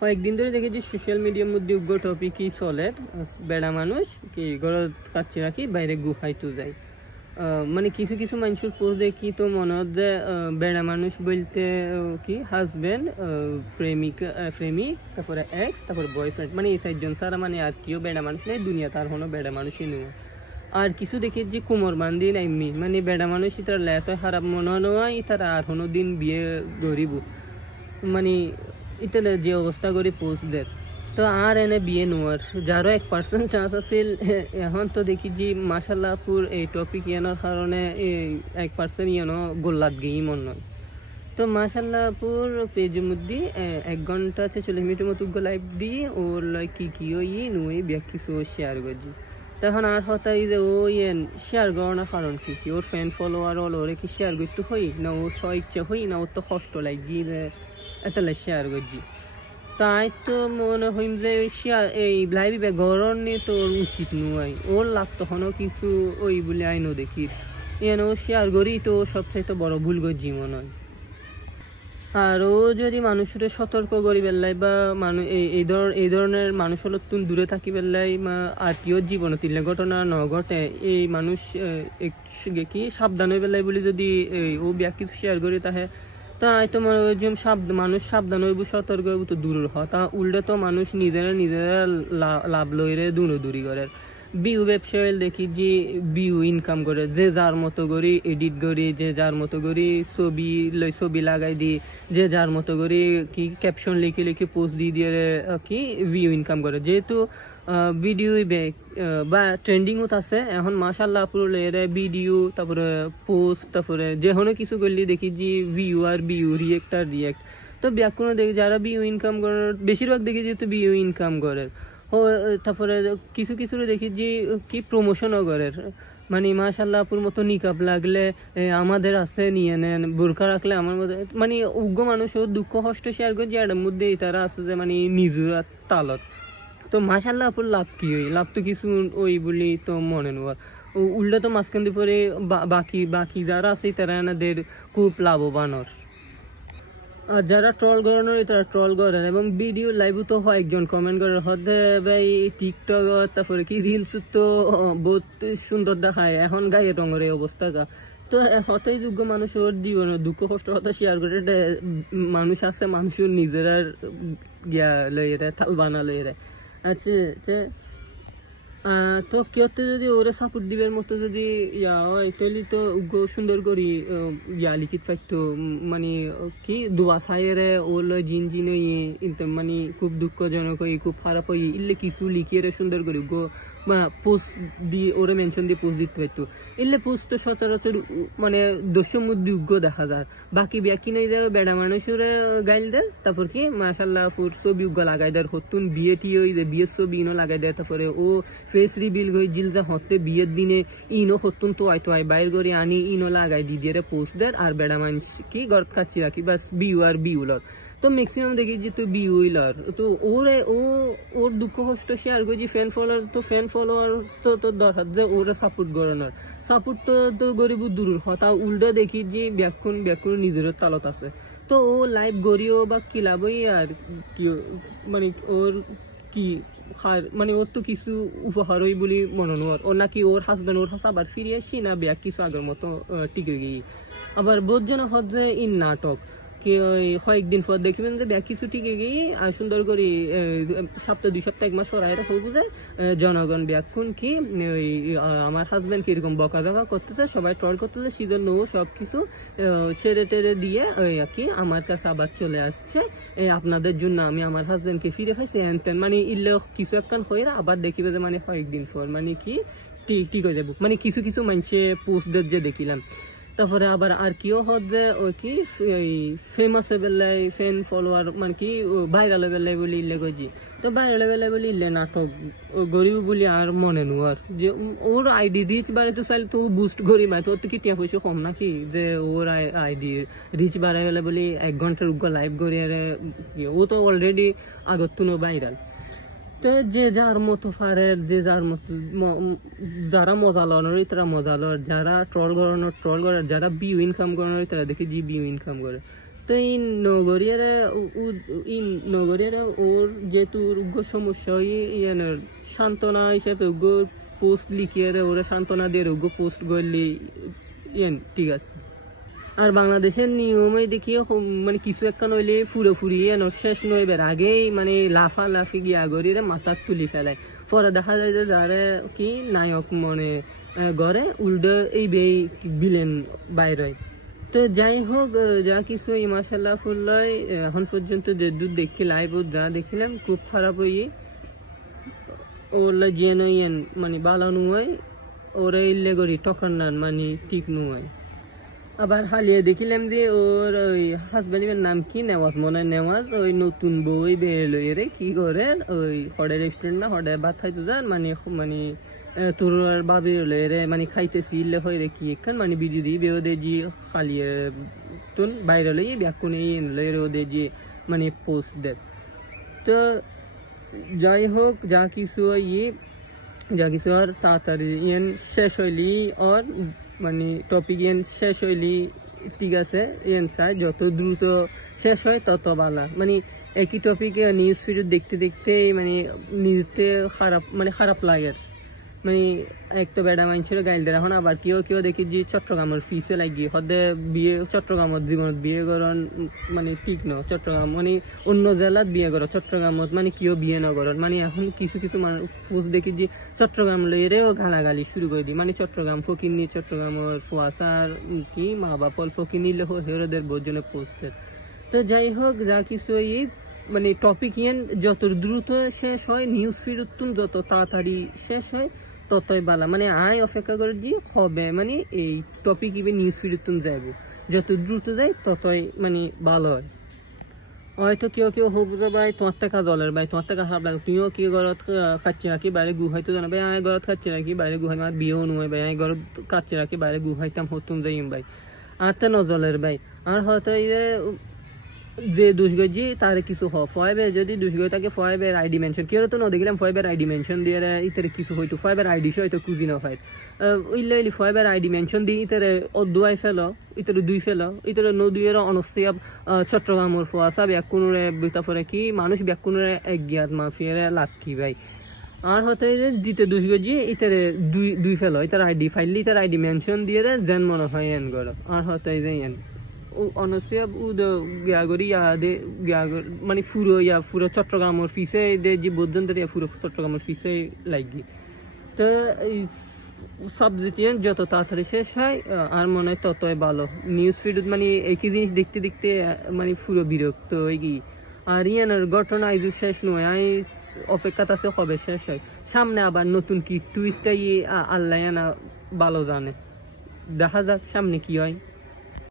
কয়েকদিন ধরে দেখেছি সোশ্যাল মিডিয়ার মধ্যে উগ্র টপিকই চলে। বেড়া মানুষ কি গরত কাচ্ছি রাখি বাইরে গুহাইতো যায়। মানে কিছু কিছু মানুষের পোস্ট দেখি তো মনে হয় বেড়া মানুষ বলতে কি হাজব্যান্ড, প্রেমিক, তারপরে এক্স, তারপরে বয়ফ্রেন্ড, মানে এই 4জন ছাড়া মানে আর কেউ বেড়া মানুষ নেই দুনিয়া, তার কোনো বেড়া মানুষই নয়। আর কিছু দেখি যে কোমর বান্ধি নাইমি মানে বেড়া মানুষ তারা লেত খারাপ মনে নয়, তারা আর কোনো দিন বিয়ে গরিব মানে এটা যে অবস্থা করে পোস্ট দেয়। তো আর এনে বিয়ে নোয়ার যারও 1% চান্স আছিল, এখন তো দেখি যে মাশাল্লাহপুর এই টপিক ইয়ানোর কারণে 1% ইয়ানো গোল্লাত গিয়ে মন নয়। তো মাশাল্লাহপুর পেজের মধ্যে 1 ঘন্টা 40 মিনিটের মতো লাইভ দিয়ে ওর কি ওই নুই বিয়া কিছু শেয়ার করছি। তখন আর হতাই যে ওই শেয়ার করার কারণ কি ওর ফ্যান ফলোয়ার হল ওরে কি শেয়ার করতে হই না ওর স্বইচ্ছা হই না ওর তো কষ্ট লাগি এতলে শেয়ার করছি। তাই তো মনে হইম যে এই লাইভে গরম নিয়ে তো ওর উচিত নয়, ওর লাভ তখনও কিছু ওই বলে আইনও দেখি এন ও শেয়ার করি তো সবচাইতে বড় ভুল করছি মনে হয়। আর ও যদি মানুষের সতর্ক করি বেলাই বা মানুষ এই ধরনের মানুষ হলো তুমি দূরে থাকি বেলাই বা আত্মীয় জীবনে তিলে ঘটনা ন ঘটে এই মানুষ কি সাবধান হয়ে বেলাই বলে যদি ও ব্যাগ কিছু শেয়ার করি তাহে তাই তো মানুষ সাবধান হইব সতর্ক হইব তো দূর হয়, তা উল্টে তো মানুষ নিজেরা লাভ লইরে দূরি করে। বিউ ব্যবসায় দেখি যে বিউ ইনকাম করে যে যার মতো করি এডিট করি, যে যার মতো করি ছবি লাগাই দি, যে যার মতো করি কি ক্যাপশন লিখে পোস্ট দিয়ে কি ভিউ ইনকাম করে। যেহেতু ভিডিও বা ট্রেন্ডিং আছে এখন মাশাল্লাহ পুরো ভিডিও তারপরে পোস্ট তারপরে যে কোনো কিছু করলে দেখি যে ভিউ রিয়েক্ট তো ব্যাকুনো দেখি যারা ভিউ ইনকাম করে বেশিরভাগ দেখি যেহেতু ভিউ ইনকাম করে। ও তারপরে কিছু দেখি যে কি প্রমোশনও করে, মানে মাশাল্লাহপুর মতো নিকাব লাগলে আমাদের আছে নিয়ে নেন, বোরকা রাখলে আমার মধ্যে মানে উগ্র মানুষও দুঃখ কষ্ট শেয়ার করে যে এটার মধ্যে তারা আছে যে মানে নিজের তালত। তো মাশাল্লাহপুর লাভ কি হয়, লাভ তো কিছু ওই বলি তো মনে নেওয়ার উল্টা তো মাঝখান দিয়ে পরে বাকি যারা আছে তারা এনাদের খুব লাভবান। আর যারা ট্রল করানোর তারা ট্রল করেন এবং ভিডিও লাইভও তো হয় একজন কমেন্ট করে হতে ভাই টিকটক তারপরে কি রিলস তো বহুত সুন্দর দেখায় এখন গায়ে টঙের এই অবস্থাটা। তো হতেই যোগ্য মানুষ ওর জীবন দুঃখ কষ্ট কথা শেয়ার করে মানুষ আছে মানুষের নিজেরা গিয়া লই থাল বানা লই আচ্ছা তো কেউতে যদি ওরা সাপোর্ট দিবার মতো যদি হয় তাহলে তো সুন্দর করি লিখিত পাইতো মানে কি দোয়া সাইরে ওর জিন মানে খুব দুঃখজনক খুব খারাপ হই ইলে কিছু লিখিয়ে সুন্দর করি বা পোস্ট দিয়ে ওরা মেনশন দিয়ে পোস্ট দিতে পারতো। এলে পোস্ট তো সচরাচর মানে দস্যুর মধ্যে দেখা যায়, বাকি ব্যাকি নেই দেয় বেড়া মানুষের গাইল দেয়, তারপর কি মাশাল্লাহ ফুর ছবি লাগাই দেয় হতুন বিয়ে টিয়ে বিয়ের ছবি ইনো লাগাই দেয়, তারপরে ও ফেস রিবিল হয়ে জিলজা হতে বিয়ের দিনে ইনো হতুন তো আয় বাইর করে আনি ইনো লাগাই দিয়ে পোস্ট দেয়। আর বেড়া মানুষ কি গর্ত খাচ্ছি রাখি বাস বিউলার তো ম্যাক্সিমাম দেখি যে তুই বিউইলার তো ওর দুঃখ কষ্ট শেয়ার করছি ফ্যান ফলোয়ার তো দরকার যে ওরা সাপোর্ট করানোর সাপোর্ট তো গরিব দূর হতা উল্টো দেখি যে ব্যাকুন নিজের তালত আছে। তো ও লাইভ গড়িও বা কি লাভই আর কি মানে ওর কি মানে ওর তো কিছু উপহারই বলি মনে নেওয়ার ও নাকি ওর হাজব্যান্ড ওর হাসা আবার ফিরে আসি না ব্যাগ কিছু আগের মতো টিকে গিয়ে আবার বোধ যেন হচ্ছে ইন নাটক কি ওই কয়েকদিন পর দেখবেন যে ব্যাগ কিছু টিকে গিয়ে আর সুন্দর করে সপ্তাহ 2 সপ্তাহ 1 মাস ওরা হইব যে জনগণ ব্যাকুন কি ওই আমার হাজব্যান্ড কিরকম বকা করতেছে সবাই ট্রল করতেছে সেজন্য সব কিছু ছেড়ে টেড়ে দিয়ে ওই আর কি আমার কাছে আবার চলে আসছে আপনাদের জন্য আমি আমার হাজব্যান্ডকে ফিরে পাইছি এনতেন মানে ইল্লে কিছু একখান হয়ে আবার দেখিবে যে মানে কয়েকদিন পর মানে কি ঠিক হয়ে যাবো মানে কিছু মানুষে পোস্টদের যে দেখিলাম। তারপরে আবার আর কিও হচ্ছে ওই কি ফেমাস বেলায় ফ্যান ফলোয়ার মানে কি ভাইরাল বেলায় বলি ইল্লে গজি তো ভাইরাল বেলায় বলি ইল্লে নাটক গরিব বলি আর মনে নোয়ার যে ওর আইডি রিচ বাড়ে তো চাইলে তো বুস্ট করি মাই তোর তো কি টিয়া পয়সা কম নাকি যে ওর আইডি রিচ বাড়াই গেলে বলি 1 ঘন্টার লাইভ করি আর ও তো অলরেডি আগত তো ভাইরাল। তো যে যার মতো পারে যে যার মতো যারা মজা লওয়ানোর তারা মজা লওয়ার, যারা ট্রল করে যারা বিউ ইনকাম করানোর তারা দেখে যে বিউ ইনকাম করে। তো এই নগরিয়ারা ওর যেহেতু সমস্যা ইয়ানের সান্ত্বনা হিসেবে পোস্ট লিখিয়ে ওরা সান্ত্বনা দিয়ে পোস্ট করলে ইয়ান ঠিক আছে। আর বাংলাদেশের নিয়মে দেখিয়ে মানে কিছু একটা নইলে ফুরোফুরি এনো শেষ নইবার আগেই মানে লাফি গিয়া গড়িয়ে মাথা তুলি ফেলায়। পরে দেখা যায় যে যারা কি নায়ক মনে গড়ে উল্টো এই বিলেন বাইরে। তো যাই হোক, যা কিছু মাশাআল্লাহ ফুল্লাই এখন পর্যন্ত যে দুধ দেখি লাইভ যা দেখিলাম খুব খারাপ হয়ে ওরলা যে নইয়েন মানে বালা নুয় ওরা ইল্লে গড়ি টকার নান মানে ঠিক নুয়। আবার হালিয়ে দেখিলাম যে ওর ওই হাজব্যান্ডের নাম কি নেওয়াজ, মনে হয় নেওয়াজ, ওই নতুন বই বেরোয় রে কি করে ওই হডে রেস্টুরেন্ট না হডে ভাত খাইতে যান মানে মানে তোর বাবি রে মানে খাইতেছি ইল্লে হয় রে কি এখান মানে বিডি দিয়ে বেরোদে যে খালিয়ে তুন বাইরে লই ব্যাকুনে লই রোদে যে মানে পোস্ট দেয়। তো যাই হোক, যা কিছু আর তাড়াতাড়ি ইয়ান শেষ হইলি আর মানে টপিক ইয়ান শেষ হইলি ঠিক আছে, ইয়ান চাই যত দ্রুত শেষ হয় তত ভালো। মানে একই টপিকে নিউজ ফিড দেখতে দেখতে মানে নিজে খারাপ লাগে। মানে এক তো বেড়া মানুষের গাইল দেয়। এখন আবার কেউ দেখি যে চট্টগ্রামের ফিসে লাগি হদে বিয়ে চট্টগ্রামত জীবনত বিয়ে করেন মানে ঠিক ন, চট্টগ্রাম মানে অন্য জেলাত বিয়ে করো চট্টগ্রামত মানে কেউ বিয়ে ন করেন। মানে এখন কিছু মানুষ দেখি যে চট্টগ্রাম লইরেও গালাগালি শুরু করে দিই। মানে চট্টগ্রাম ফকিরনি, চট্টগ্রামের ফুয়াশার কি মা বাপল ফকিরনি হেরোদের বোঝনে পোস্টের। তো যাই হোক, যা কিছু মানে টপিক ইয়ান যত দ্রুত শেষ হয় নিউজ ফিড যত তাড়াতাড়ি শেষ হয় ততই ভালো। মানে আয় অপেক্ষা করে যে হবে মানে এই টপিক নিউজ ফিড যাইব, যত দ্রুত যায় ততই মানে ভালো হয়। হয়তো কেউ হোক ভাই তোমার টাকা দলের ভাই তোমার টাকা খারাপ লাগে, তুইও কি ঘরত খাচ্ছি রাখি বাইরে গুহাইতো জানা ভাই, আমি ঘরত খাচ্ছি রাখি বাইরে গুহাই আমার বিয়েও নয় ভাই, আমি ঘরত খাচ্ছি রাখি বাইরে গুহাইতাম হতুম যাইম ভাই আর তো নজলের ভাই। আর হয়তো যে দুষ্গজি তার কিছু ফয়েবে যদি দুষ্গই তাকে ফয়েবের আইডি মেনশন কেউ তো না দেখলাম ফয়েবের আইডি মেনশন দিয়ে ইতারে কিছু হয়তো ফয়েবের আইডি সে হয়তো কুজি না ফাইট ইল্লি ফয়েবের আইডি মেনশন দিয়ে ইতারে দুয়াই ফেলো ইতারে দুই ফেলো ইতারে নদীর অনস্তিয়া চট্টগ্রামের ফোয়াশা ব্যাকুনুরে বিতাফরে কি মানুষ ব্যাকুনুরে একগিয়াত মাফিয়ারে লাকি ভাই। আর হতে দিতে দুষ্গজি ইতারে দুই ফেলো ইতার আইডি ফাইললি ইতার আইডি মেনশন দিয়ে যেন মনে হয় এন করো। আর হতে এন অনস্তিয়া মানে ফুরো চট্টগ্রামের ফিসে যে বোধন ফুরো চট্টগ্রামের ফিসে লাগি। তো সাবজেক্ট যত তাড়াতাড়ি শেষ হয় আর মনে হয় ততই ভালো। নিউজ ফিড মানে একই জিনিস দেখতে দেখতে মানে পুরো বিরক্ত হয়ে গিয়ে। আর ইয়ানোর ঘটনা এই শেষ নয়, আমি অপেক্ষাতে আছে কবে শেষ হয়। সামনে আবার নতুন কি টুইস্টটাই আল্লাহ ভালো জানে, দেখা যাক সামনে কি হয়।